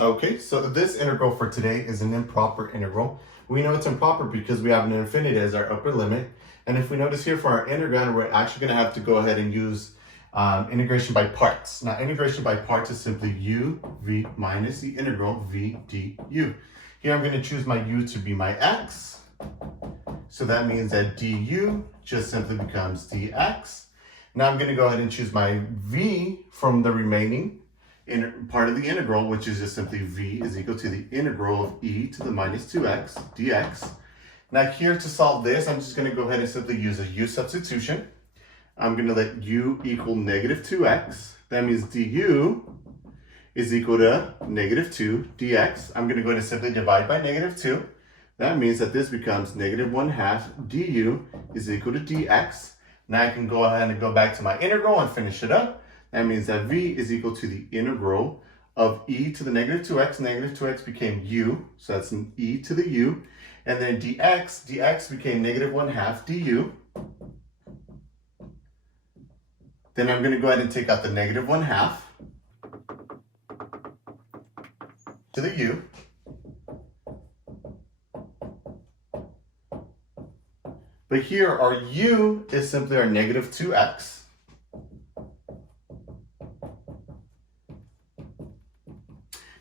Okay, so this integral for today is an improper integral. We know it's improper because we have an infinity as our upper limit. And if we notice here for our integral, we're actually going to have to go ahead and use integration by parts. Now, integration by parts is simply u v minus the integral v du. Here I'm going to choose my u to be my x. So that means that du just simply becomes dx. Now I'm going to go ahead and choose my v from the remaining part of the integral, which is just simply v is equal to the integral of e to the minus 2x dx. Now here to solve this, I'm just going to go ahead and simply use a u substitution. I'm going to let u equal negative 2x. That means du is equal to negative 2 dx. I'm going to go ahead and simply divide by negative 2. That means that this becomes negative 1/2 du is equal to dx. Now I can go ahead and go back to my integral and finish it up. That means that v is equal to the integral of e to the negative 2x. Negative 2x became u, so that's an e to the u. And then dx became negative 1/2 du. Then I'm going to go ahead and take out the negative 1/2 to the u. But here our u is simply our negative 2x.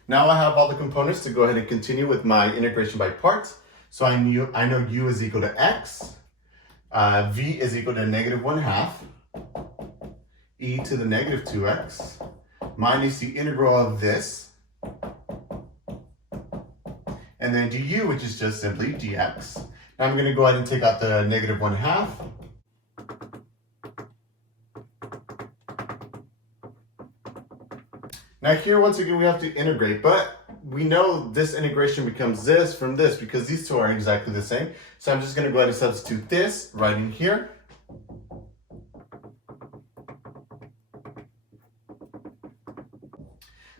Now I have all the components to go ahead and continue with my integration by parts. So I know u is equal to x, v is equal to negative 1/2, e to the negative 2x, minus the integral of this, and then du, which is just simply dx. Now I'm going to go ahead and take out the negative 1/2. Now here, once again, we have to integrate, but we know this integration becomes this from this because these two are exactly the same. So I'm just going to go ahead and substitute this right in here.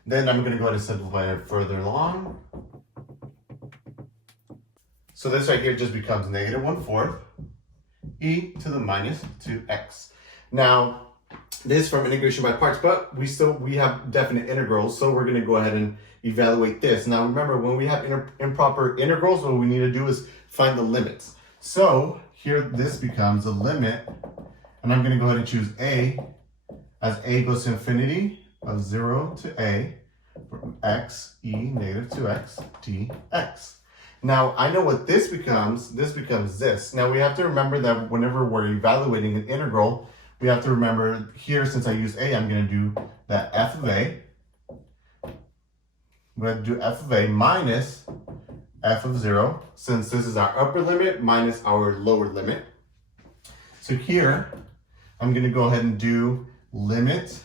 Then I'm going to go ahead and simplify it further along. So this right here just becomes negative 1/4 e to the minus 2x. Now, this from integration by parts, but we have definite integrals, so we're going to go ahead and evaluate this. Now remember, when we have improper integrals, what we need to do is find the limits. So here this becomes a limit, and I'm going to go ahead and choose a as a goes to infinity of 0 to a from x e negative 2x dx. Now I know what this becomes. This becomes this. Now we have to remember that whenever we're evaluating an integral, we have to remember here, since I use a, I'm going to do that f of a. I'm going to do f of a minus f of 0, since this is our upper limit minus our lower limit. So here, I'm going to go ahead and do limit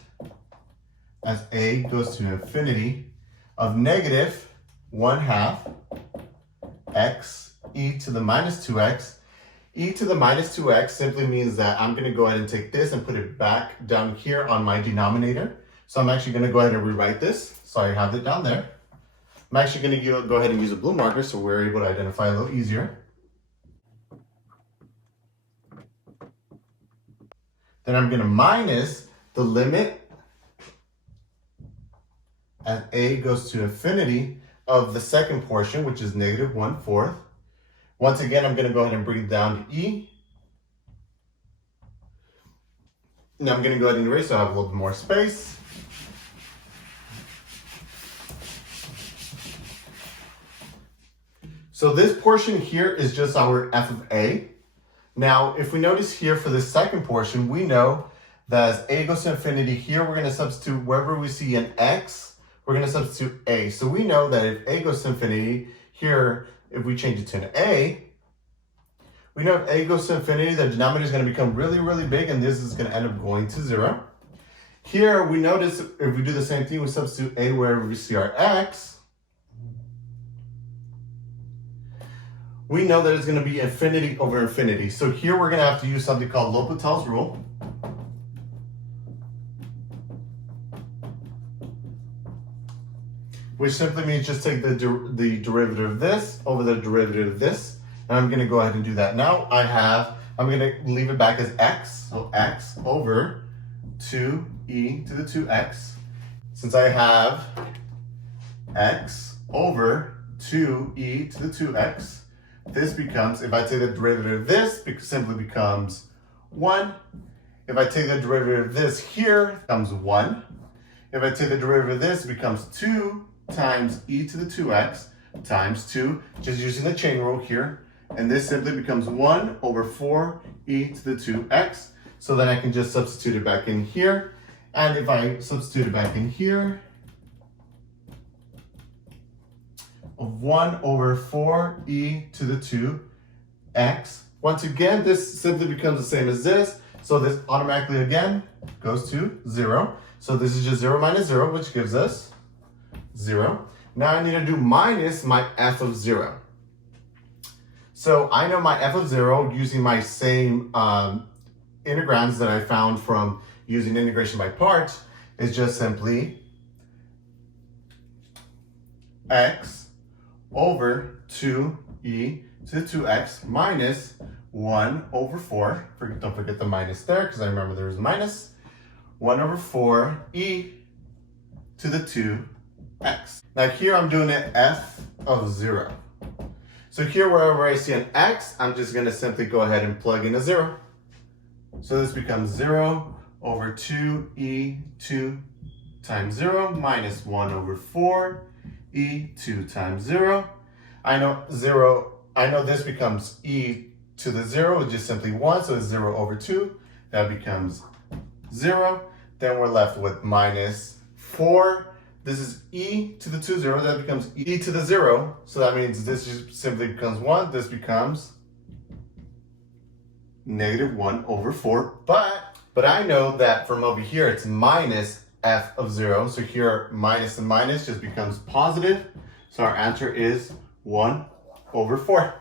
as a goes to infinity of negative 1/2 x e to the minus 2x. E to the minus 2x simply means that I'm going to go ahead and take this and put it back down here on my denominator. So I'm actually going to go ahead and rewrite this. So I have it down there. I'm actually going to go ahead and use a blue marker so we're able to identify a little easier. Then I'm going to minus the limit as a goes to infinity of the second portion, which is negative 1/4. Once again, I'm going to go ahead and bring it down to e. Now I'm going to go ahead and erase so I have a little bit more space. So this portion here is just our f of a. Now, if we notice here for the second portion, we know that as a goes to infinity, here we're going to substitute wherever we see an x, we're going to substitute a. So we know that if a goes to infinity, here, if we change it to an a, we know if a goes to infinity, the denominator is going to become really, really big, and this is going to end up going to 0. Here, we notice if we do the same thing, we substitute a wherever we see our x. We know that it's going to be infinity over infinity. So here we're going to have to use something called L'Hopital's rule. Which simply means just take the derivative of this over the derivative of this. And I'm going to go ahead and do that. Now I'm going to leave it back as x. So x over 2e to the 2x. Since I have x over 2e to the 2x. This becomes, if I take the derivative of this, it simply becomes 1. If I take the derivative of this here, it becomes 1. If I take the derivative of this, it becomes 2 times e to the 2x times 2, just using the chain rule here. And this simply becomes 1 over 4 e to the 2x. So then I can just substitute it back in here. And if I substitute it back in here, of 1 over 4 e to the 2x. Once again, this simply becomes the same as this. So this automatically again goes to 0. So this is just 0 minus 0, which gives us 0. Now I need to do minus my f of 0. So I know my f of 0 using my same integrands that I found from using integration by parts is just simply x over 2e to the 2x minus 1 over 4. Don't forget the minus there because I remember there was a minus. 1 over 4 e to the 2x. Now here I'm doing an f of 0. So here wherever I see an x, I'm just going to simply go ahead and plug in a 0. So this becomes 0 over 2e2 times 0 minus 1 over 4 e2 times 0. I know this becomes e to the 0, which is simply 1, so it's 0 over 2. That becomes 0. Then we're left with minus 4. This is e to the 2, 0. That becomes e to the 0. So that means this just simply becomes 1. This becomes negative 1 over 4. But I know that from over here, it's minus f of 0. So here, minus and minus just becomes positive. So our answer is 1 over 4.